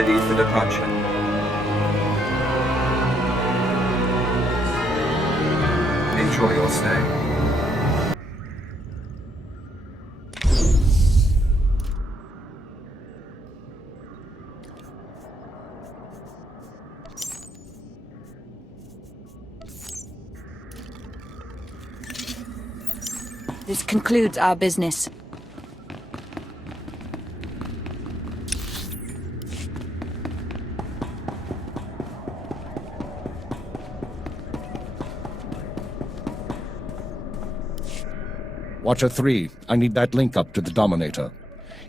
ready for departure. Enjoy your stay. This concludes our business. Watcher 3, I need that link up to the Dominator.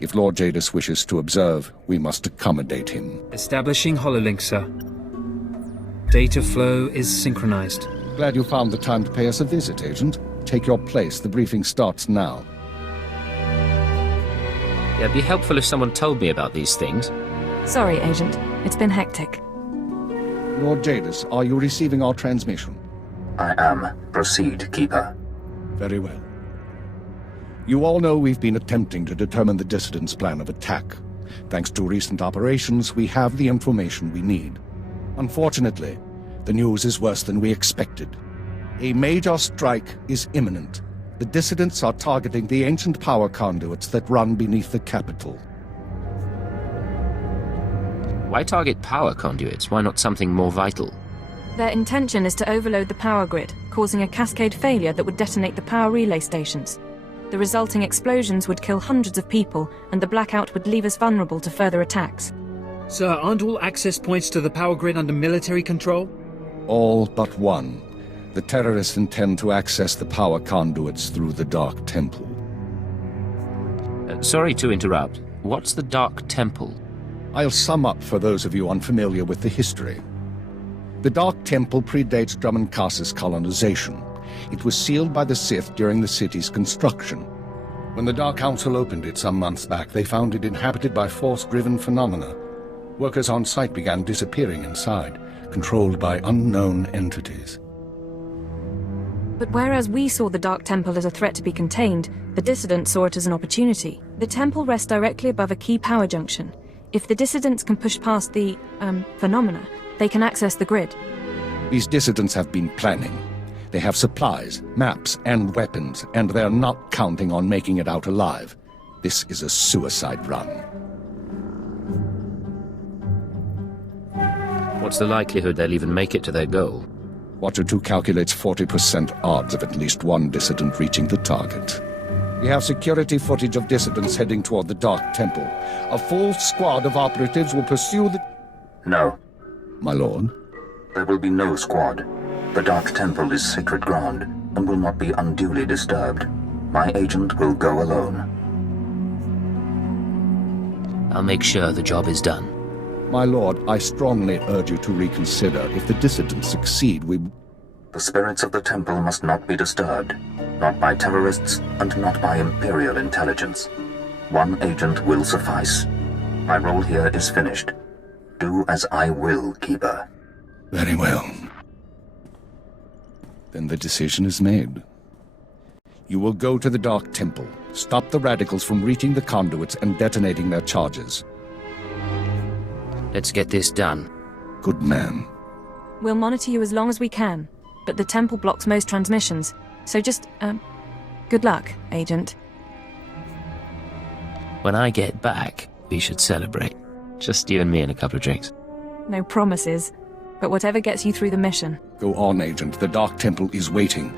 If Lord Jadis wishes to observe, we must accommodate him. Establishing hololink, sir. Data flow is synchronized. Glad you found the time to pay us a visit, Agent. Take your place. The briefing starts now. Yeah, it'd be helpful if someone told me about these things. Sorry, Agent. It's been hectic. Lord Jadis, are you receiving our transmission? I am. Proceed, Keeper. Very well. You all know we've been attempting to determine the Dissidents' plan of attack. Thanks to recent operations, we have the information we need. Unfortunately, the news is worse than we expected. A major strike is imminent. The Dissidents are targeting the ancient power conduits that run beneath the capital. Why target power conduits? Why not something more vital? Their intention is to overload the power grid, causing a cascade failure that would detonate the power relay stations. The resulting explosions would kill hundreds of people, and the blackout would leave us vulnerable to further attacks. Sir, aren't all access points to the power grid under military control? All but one. The terrorists intend to access the power conduits through the Dark Temple. Sorry to interrupt. What's the Dark Temple? I'll sum up for those of you unfamiliar with the history. The Dark Temple predates Dromund Kaas's colonization. It was sealed by the Sith during the city's construction. When the Dark Council opened it some months back, they found it inhabited by force-driven phenomena. Workers on site began disappearing inside, controlled by unknown entities. But whereas we saw the Dark Temple as a threat to be contained, the Dissidents saw it as an opportunity. The temple rests directly above a key power junction. If the Dissidents can push past the, phenomena, they can access the grid. These Dissidents have been planning. They have supplies, maps, and weapons, and they're not counting on making it out alive. This is a suicide run. What's the likelihood they'll even make it to their goal? Watcher 2 calculates 40% odds of at least one dissident reaching the target. We have security footage of dissidents heading toward the Dark Temple. A full squad of operatives will pursue the... No. My lord? There will be no squad. The Dark Temple is sacred ground and will not be unduly disturbed. My agent will go alone. I'll make sure the job is done. My lord, I strongly urge you to reconsider. If the dissidents succeed, we... The spirits of the temple must not be disturbed. Not by terrorists, and not by Imperial intelligence. One agent will suffice. My role here is finished. Do as I will, Keeper. Very well. Then the decision is made. You will go to the Dark Temple, stop the radicals from reaching the conduits and detonating their charges. Let's get this done. Good man. We'll monitor you as long as we can, but the temple blocks most transmissions, so just, good luck, Agent. When I get back, we should celebrate. Just you and me and a couple of drinks. No promises, but whatever gets you through the mission. Go on, Agent. The Dark Temple is waiting.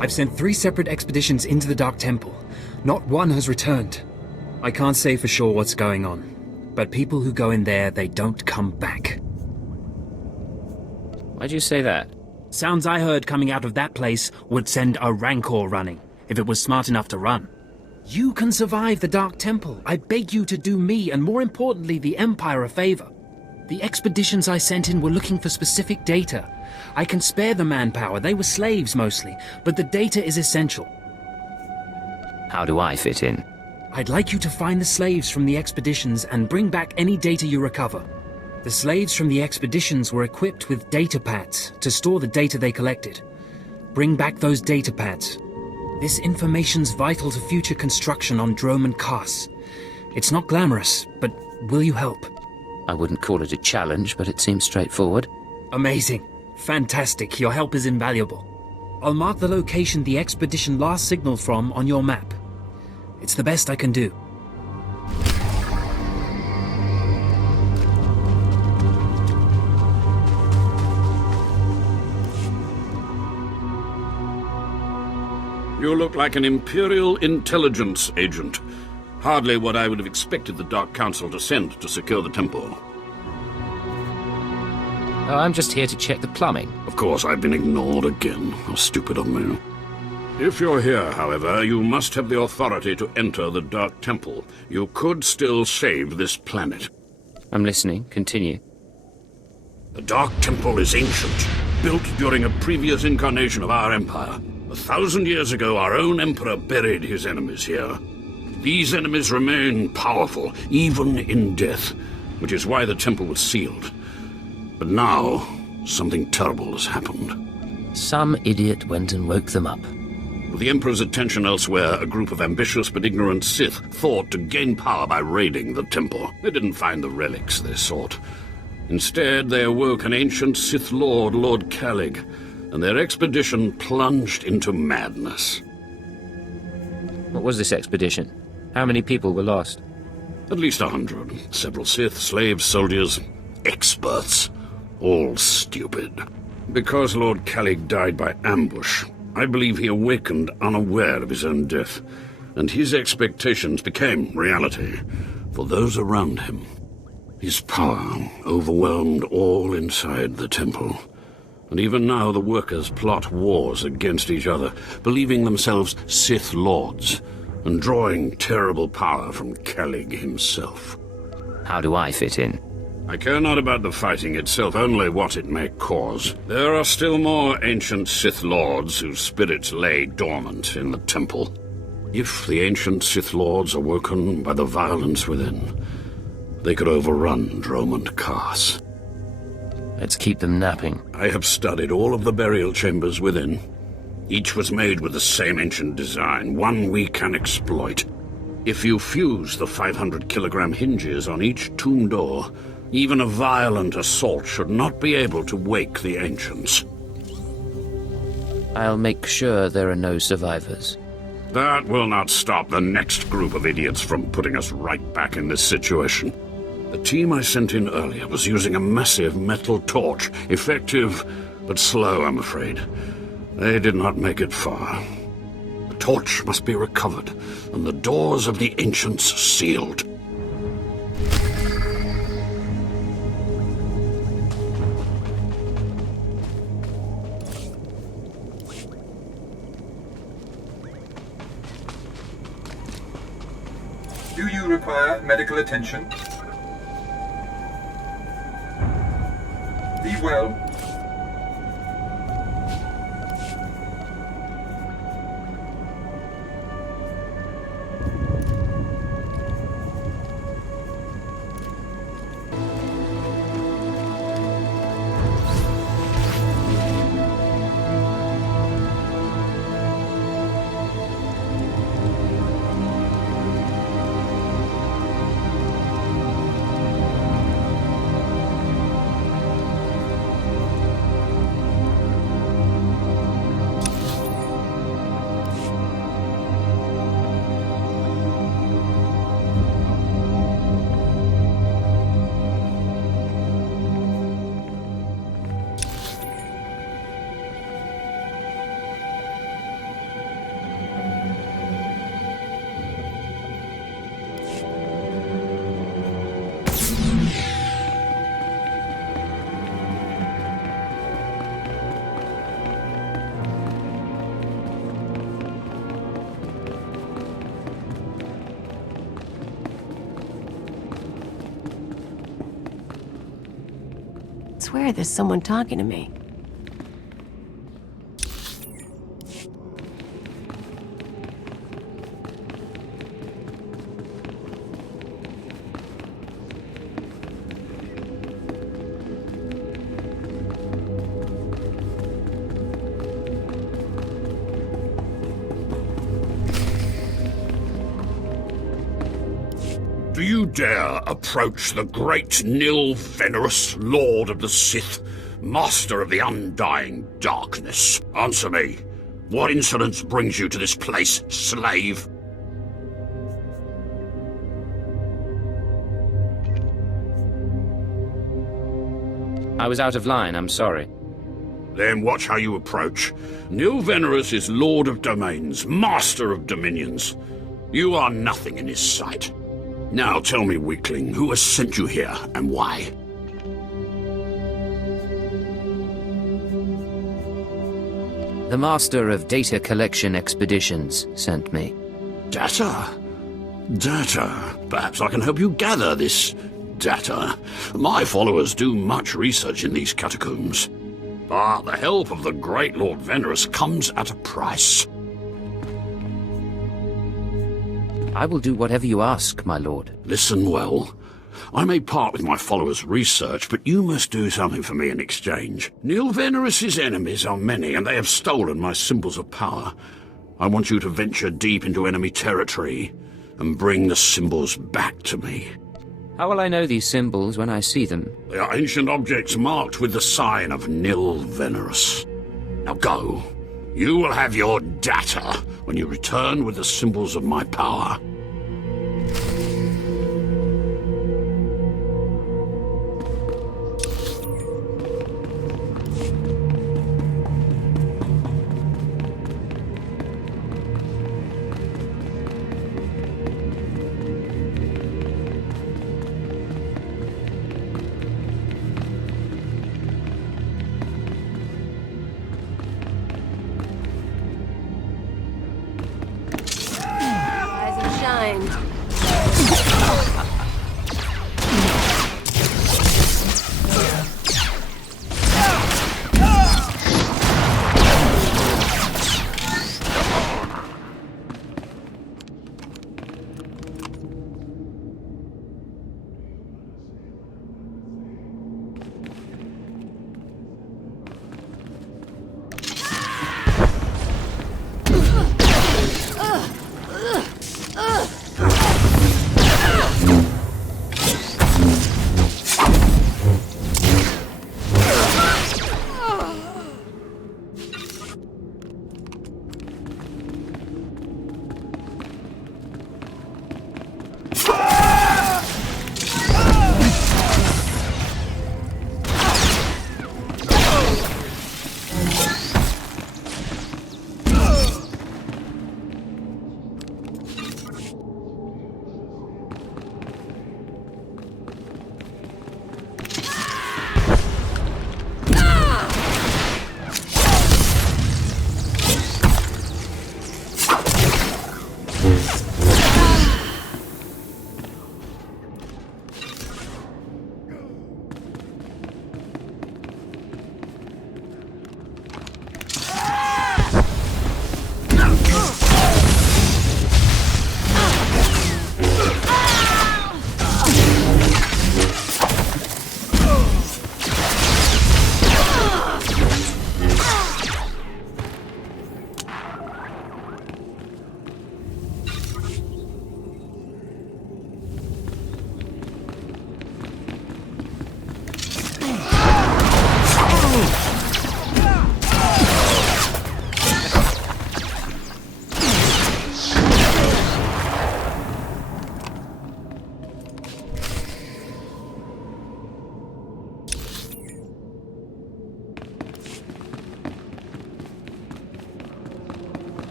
I've sent 3 separate expeditions into the Dark Temple. Not one has returned. I can't say for sure what's going on, but people who go in there, they don't come back. Why'd you say that? Sounds I heard coming out of that place would send a Rancor running, if it was smart enough to run. You can survive the Dark Temple. I beg you to do me, and more importantly, the Empire a favor. The expeditions I sent in were looking for specific data. I can spare the manpower, they were slaves mostly, but the data is essential. How do I fit in? I'd like you to find the slaves from the expeditions and bring back any data you recover. The slaves from the expeditions were equipped with data pads to store the data they collected. Bring back those data pads. This information's vital to future construction on Dromund Kaas. It's not glamorous, but will you help? I wouldn't call it a challenge, but it seems straightforward. Amazing. Fantastic. Your help is invaluable. I'll mark the location the expedition last signaled from on your map. It's the best I can do. You look like an Imperial intelligence agent. Hardly what I would have expected the Dark Council to send to secure the temple. Oh, I'm just here to check the plumbing. Of course, I've been ignored again. How stupid of me. If you're here, however, you must have the authority to enter the Dark Temple. You could still save this planet. I'm listening. Continue. The Dark Temple is ancient, built during a previous incarnation of our empire. 1,000 years ago, our own emperor buried his enemies here. These enemies remain powerful, even in death, which is why the temple was sealed. But now, something terrible has happened. Some idiot went and woke them up. With the Emperor's attention elsewhere, a group of ambitious but ignorant Sith thought to gain power by raiding the temple. They didn't find the relics they sought. Instead, they awoke an ancient Sith Lord, Lord Kalig, and their expedition plunged into madness. What was this expedition? How many people were lost? At least 100. Several Sith, slaves, soldiers, experts. All stupid. Because Lord Kalig died by ambush, I believe he awakened unaware of his own death, and his expectations became reality for those around him. His power overwhelmed all inside the temple. And even now the workers plot wars against each other, believing themselves Sith Lords, and drawing terrible power from Kalig himself. How do I fit in? I care not about the fighting itself, only what it may cause. There are still more ancient Sith Lords whose spirits lay dormant in the temple. If the ancient Sith Lords are woken by the violence within, they could overrun Dromund Kaas. Let's keep them napping. I have studied all of the burial chambers within. Each was made with the same ancient design, one we can exploit. If you fuse the 500-kilogram hinges on each tomb door, even a violent assault should not be able to wake the ancients. I'll make sure there are no survivors. That will not stop the next group of idiots from putting us right back in this situation. The team I sent in earlier was using a massive metal torch. Effective, but slow, I'm afraid. They did not make it far. The torch must be recovered, and the doors of the ancients sealed. Do you require medical attention? Be well. swear there's someone talking to me. Do you dare approach the great Nil Venerus, Lord of the Sith, Master of the Undying Darkness? Answer me. What insolence brings you to this place, slave? I was out of line, I'm sorry. Then watch how you approach. Nil Venerus is Lord of Domains, Master of Dominions. You are nothing in his sight. Now tell me, weakling, who has sent you here, and why? The Master of Data Collection Expeditions sent me. Data? Data? Perhaps I can help you gather this data. My followers do much research in these catacombs. But the help of the great Lord Venerus comes at a price. I will do whatever you ask, my lord. Listen well. I may part with my followers' research, but you must do something for me in exchange. Nil Venerus's enemies are many, and they have stolen my symbols of power. I want you to venture deep into enemy territory and bring the symbols back to me. How will I know these symbols when I see them? They are ancient objects marked with the sign of Nil Venerus. Now go. You will have your data when you return with the symbols of my power.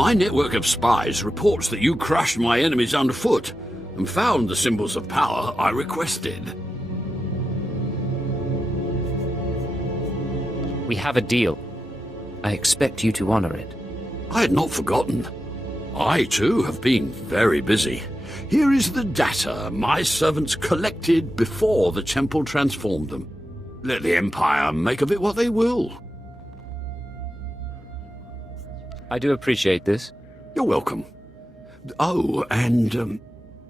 My network of spies reports that you crushed my enemies underfoot and found the symbols of power I requested. We have a deal. I expect you to honor it. I had not forgotten. I, too, have been very busy. Here is the data my servants collected before the temple transformed them. Let the Empire make of it what they will. I do appreciate this. You're welcome. Oh, and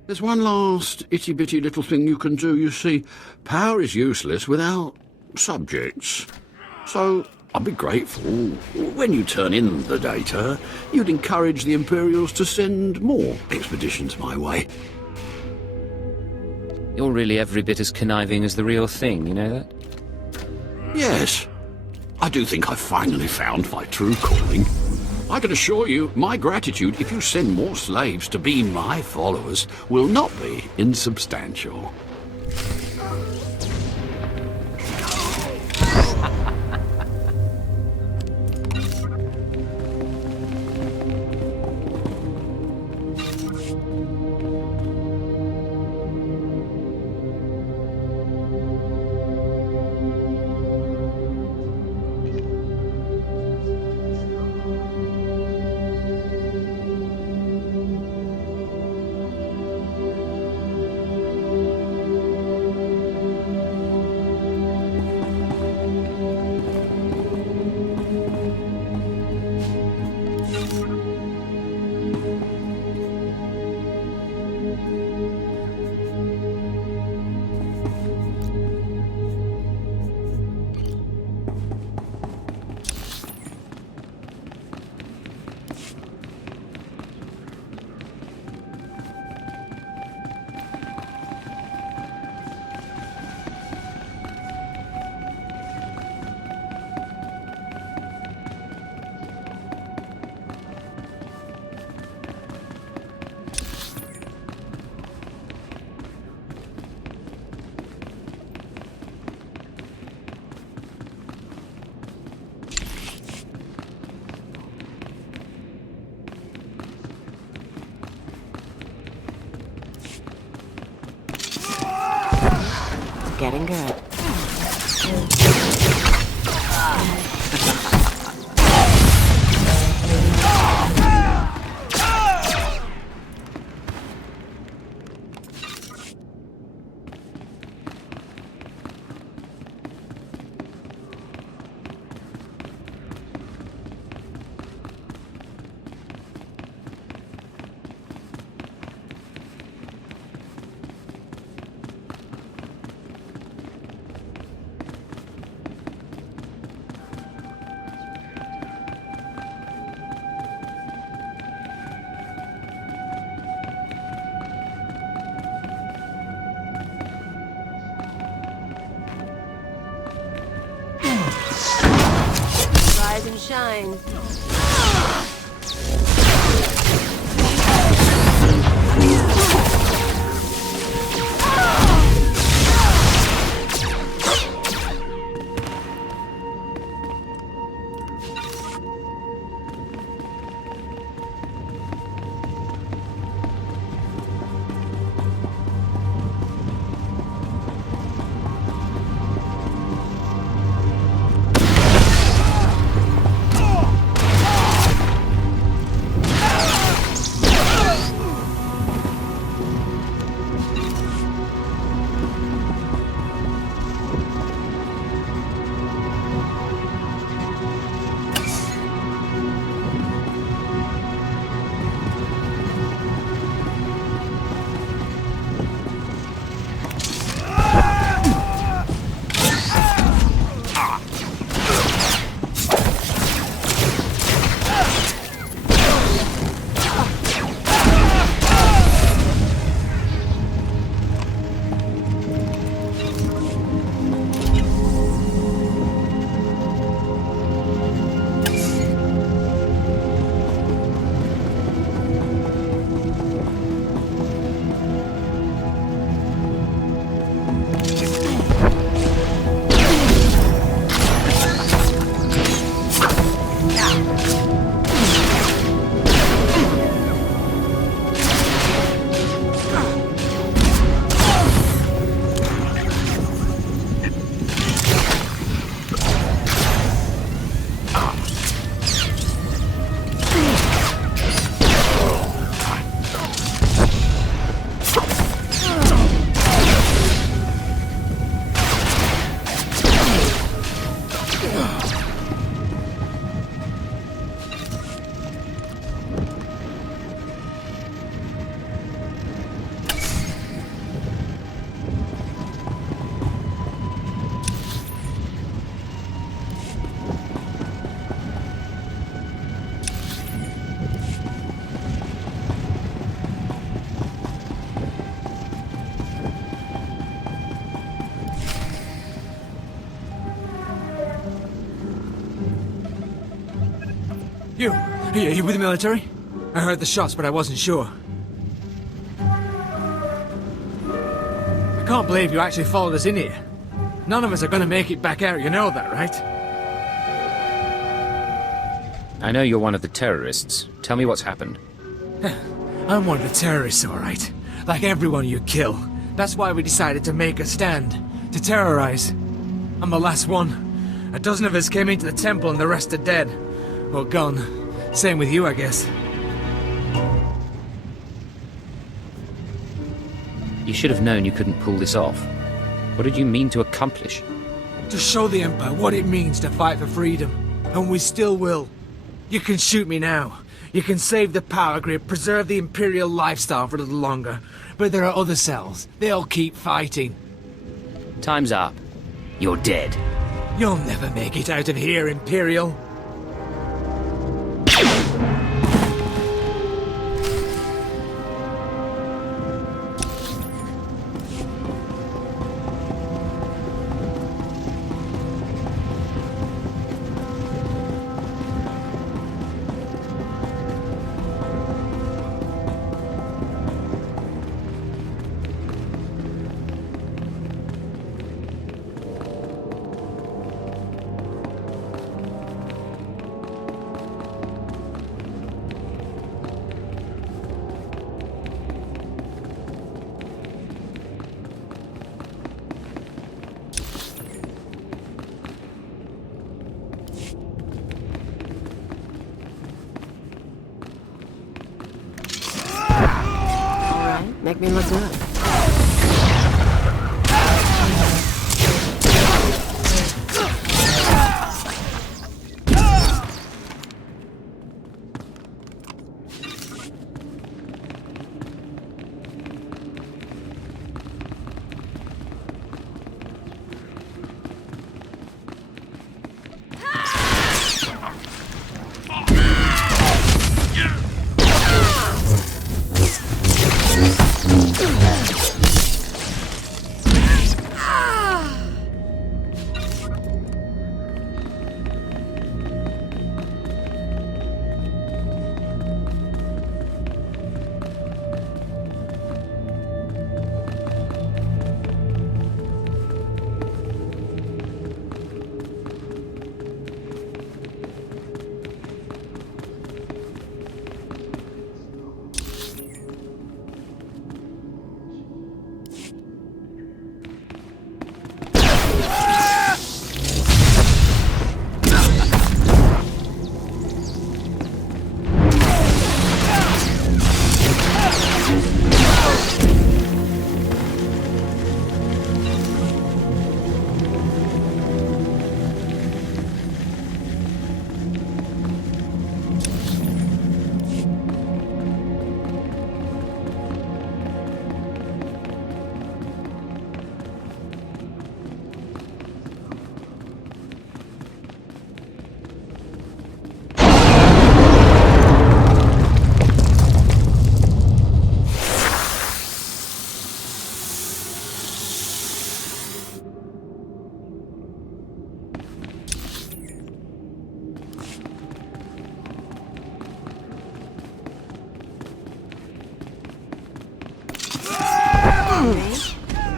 there's one last itty-bitty little thing you can do. You see, power is useless without subjects. So I'd be grateful when you turn in the data, you'd encourage the Imperials to send more expeditions my way. You're really every bit as conniving as the real thing, you know that? Yes. I do think I've finally found my true calling. I can assure you, my gratitude if you send more slaves to be my followers will not be insubstantial. Getting good. Rise and shine. Are you with the military? I heard the shots, but I wasn't sure. I can't believe you actually followed us in here. None of us are gonna make it back out, you know that, right? I know you're one of the terrorists. Tell me what's happened. I'm one of the terrorists, alright. Like everyone you kill. That's why we decided to make a stand. To terrorize. I'm the last one. A dozen of us came into the temple and the rest are dead. Or gone. Same with you, I guess. You should have known you couldn't pull this off. What did you mean to accomplish? To show the Empire what it means to fight for freedom. And we still will. You can shoot me now. You can save the power grid, preserve the Imperial lifestyle for a little longer. But there are other cells. They'll keep fighting. Time's up. You're dead. You'll never make it out of here, Imperial. Make me look good.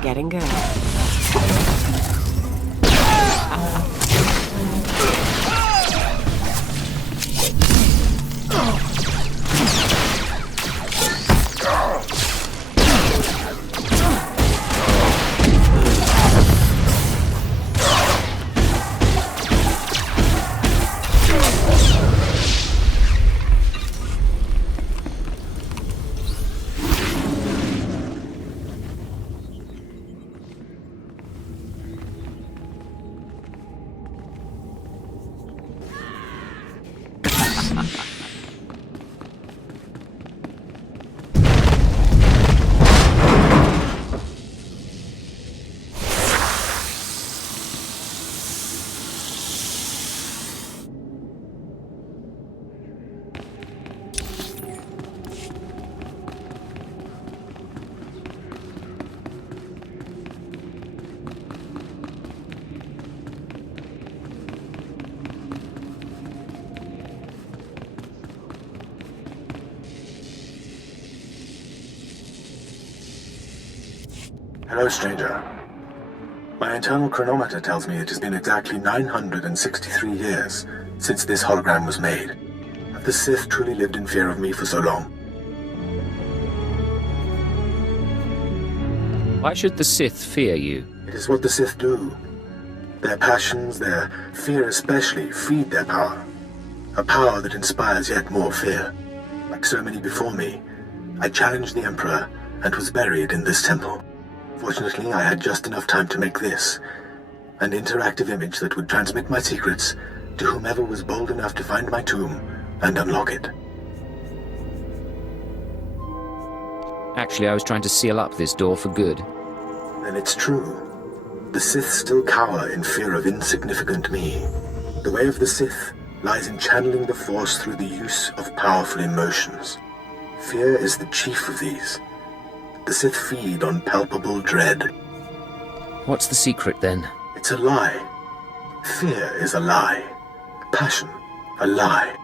Getting good. Hello, stranger. My internal chronometer tells me it has been exactly 963 years since this hologram was made. Have the Sith truly lived in fear of me for so long? Why should the Sith fear you? It is what the Sith do. Their passions, their fear especially, feed their power. A power that inspires yet more fear. Like so many before me, I challenged the Emperor and was buried in this temple. Fortunately, I had just enough time to make this, an interactive image that would transmit my secrets to whomever was bold enough to find my tomb and unlock it. Actually, I was trying to seal up this door for good. Then it's true. The Sith still cower in fear of insignificant me. The way of the Sith lies in channeling the Force through the use of powerful emotions. Fear is the chief of these. The Sith feed on palpable dread. What's the secret, then? It's a lie. Fear is a lie. Passion, a lie.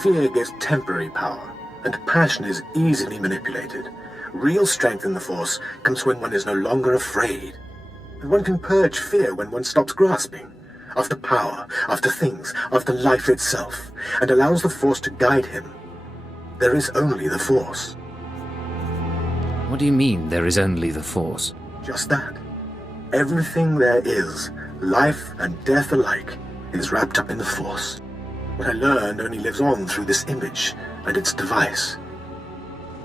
Fear gives temporary power, and passion is easily manipulated. Real strength in the Force comes when one is no longer afraid. And one can purge fear when one stops grasping after power, after things, after life itself, and allows the Force to guide him. There is only the Force. What do you mean, there is only the Force? Just that. Everything there is, life and death alike, is wrapped up in the Force. What I learned only lives on through this image and its device.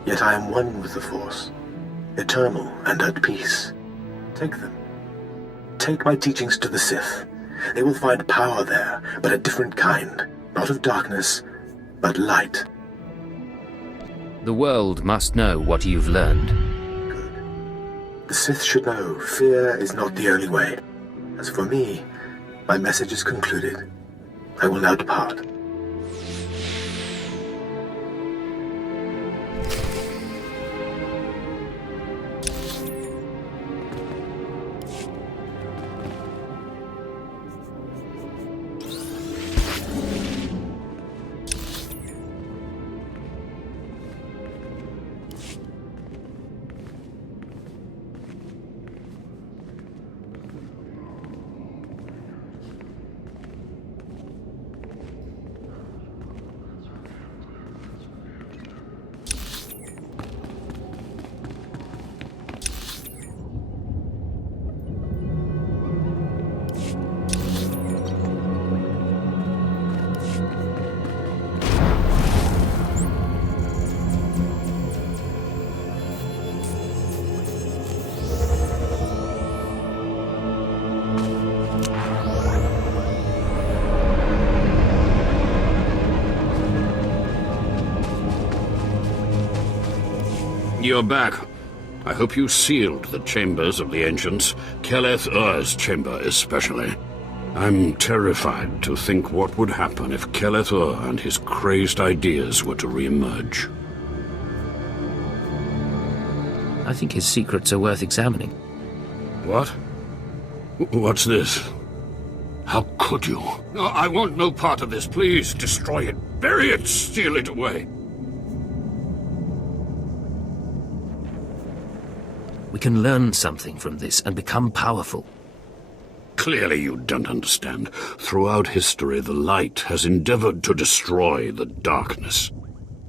Yet I am one with the Force, eternal and at peace. Take them. Take my teachings to the Sith. They will find power there, but a different kind. Not of darkness, but light. The world must know what you've learned. Good. The Sith should know fear is not the only way. As for me, my message is concluded. I will now depart. You're back. I hope you sealed the chambers of the ancients, Keleth Ur's chamber especially. I'm terrified to think what would happen if Keleth Ur and his crazed ideas were to re-emerge. I think his secrets are worth examining. What? What's this? How could you? No, I want no part of this. Please, destroy it. Bury it. Steal it away. We can learn something from this and become powerful. Clearly you don't understand. Throughout history, the light has endeavored to destroy the darkness.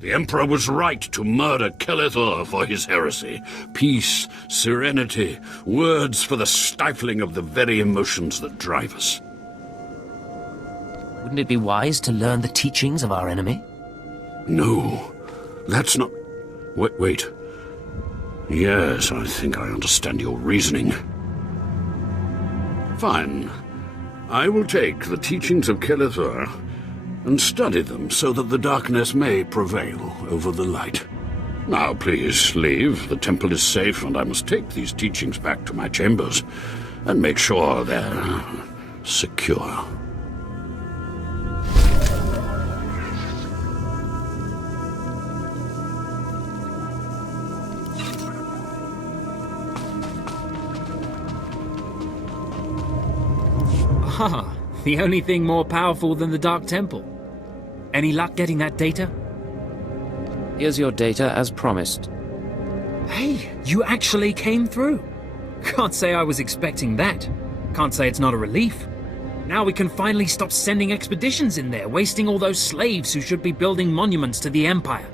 The Emperor was right to murder Keleth Ur for his heresy. Peace, serenity, words for the stifling of the very emotions that drive us. Wouldn't it be wise to learn the teachings of our enemy? No, that's not... Wait. Yes, I think I understand your reasoning. Fine. I will take the teachings of Keleth Ur and study them so that the darkness may prevail over the light. Now, please, leave. The temple is safe, and I must take these teachings back to my chambers and make sure they're secure. Ah, the only thing more powerful than the Dark Temple. Any luck getting that data? Here's your data as promised. Hey, you actually came through. Can't say I was expecting that. Can't say it's not a relief. Now we can finally stop sending expeditions in there, wasting all those slaves who should be building monuments to the Empire.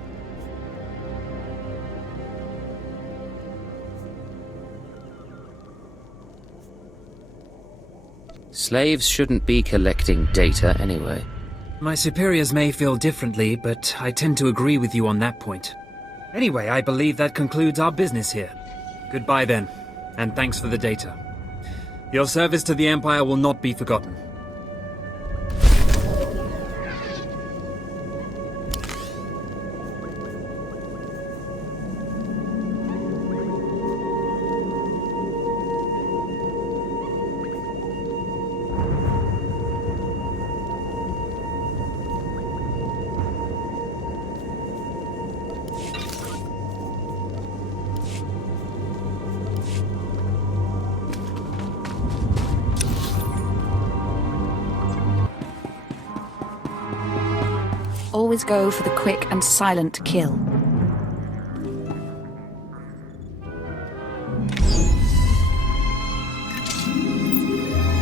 Slaves shouldn't be collecting data anyway. My superiors may feel differently, but I tend to agree with you on that point. Anyway, I believe that concludes our business here. Goodbye then, and thanks for the data. Your service to the Empire will not be forgotten. Always go for the quick and silent kill.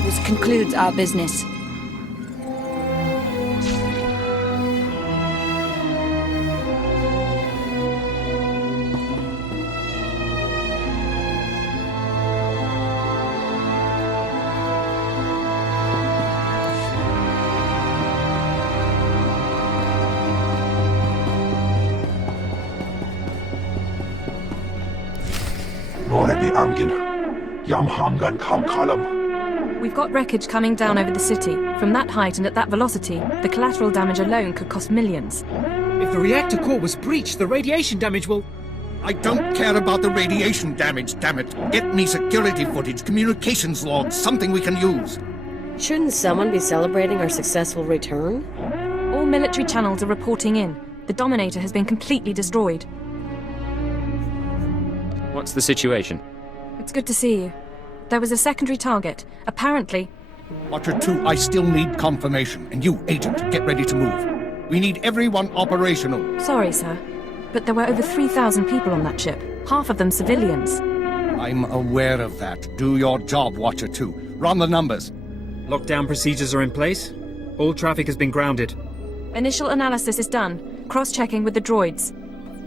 This concludes our business. We've got wreckage coming down over the city. From that height and at that velocity, the collateral damage alone could cost millions. If the reactor core was breached, the radiation damage will... I don't care about the radiation damage, damn it. Get me security footage, communications logs, something we can use. Shouldn't someone be celebrating our successful return? All military channels are reporting in. The Dominator has been completely destroyed. What's the situation? It's good to see you. There was a secondary target. Apparently... Watcher 2, I still need confirmation. And you, Agent, get ready to move. We need everyone operational. Sorry, sir. But there were over 3,000 people on that ship. Half of them civilians. I'm aware of that. Do your job, Watcher 2. Run the numbers. Lockdown procedures are in place. All traffic has been grounded. Initial analysis is done. Cross-checking with the droids.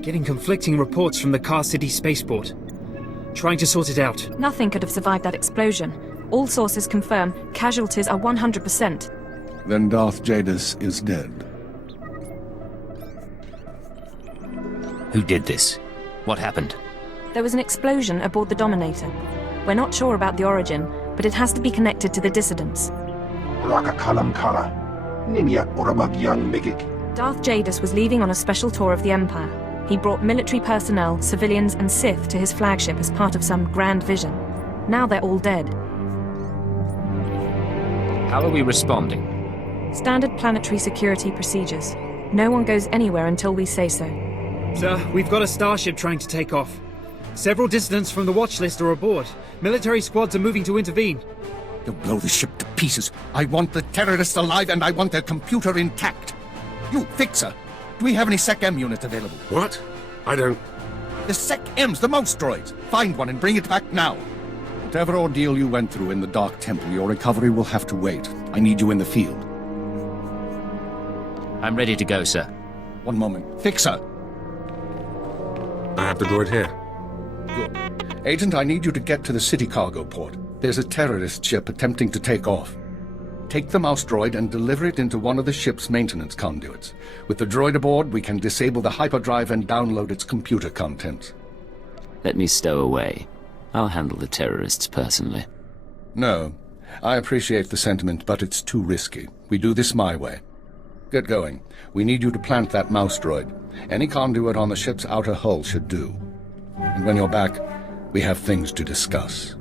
Getting conflicting reports from the Kaas City spaceport. Trying to sort it out. Nothing could have survived that explosion. All sources confirm casualties are 100%. Then Darth Jadis is dead. Who did this? What happened? There was an explosion aboard the Dominator. We're not sure about the origin, but it has to be connected to the dissidents. Darth Jadis was leaving on a special tour of the Empire. He brought military personnel, civilians, and Sith to his flagship as part of some grand vision. Now they're all dead. How are we responding? Standard planetary security procedures. No one goes anywhere until we say so. Sir, we've got a starship trying to take off. Several dissidents from the watch list are aboard. Military squads are moving to intervene. You'll blow the ship to pieces. I want the terrorists alive and I want their computer intact. You, Fixer, do we have any Sec-M units available? What? I don't... The Sec-Ms, the mouse droids. Find one and bring it back now. Whatever ordeal you went through in the Dark Temple, your recovery will have to wait. I need you in the field. I'm ready to go, sir. One moment. Fixer! I have the droid here. Good. Agent, I need you to get to the city cargo port. There's a terrorist ship attempting to take off. Take the mouse droid and deliver it into one of the ship's maintenance conduits. With the droid aboard, we can disable the hyperdrive and download its computer contents. Let me stow away. I'll handle the terrorists personally. No. I appreciate the sentiment, but it's too risky. We do this my way. Get going. We need you to plant that mouse droid. Any conduit on the ship's outer hull should do. And when you're back, we have things to discuss.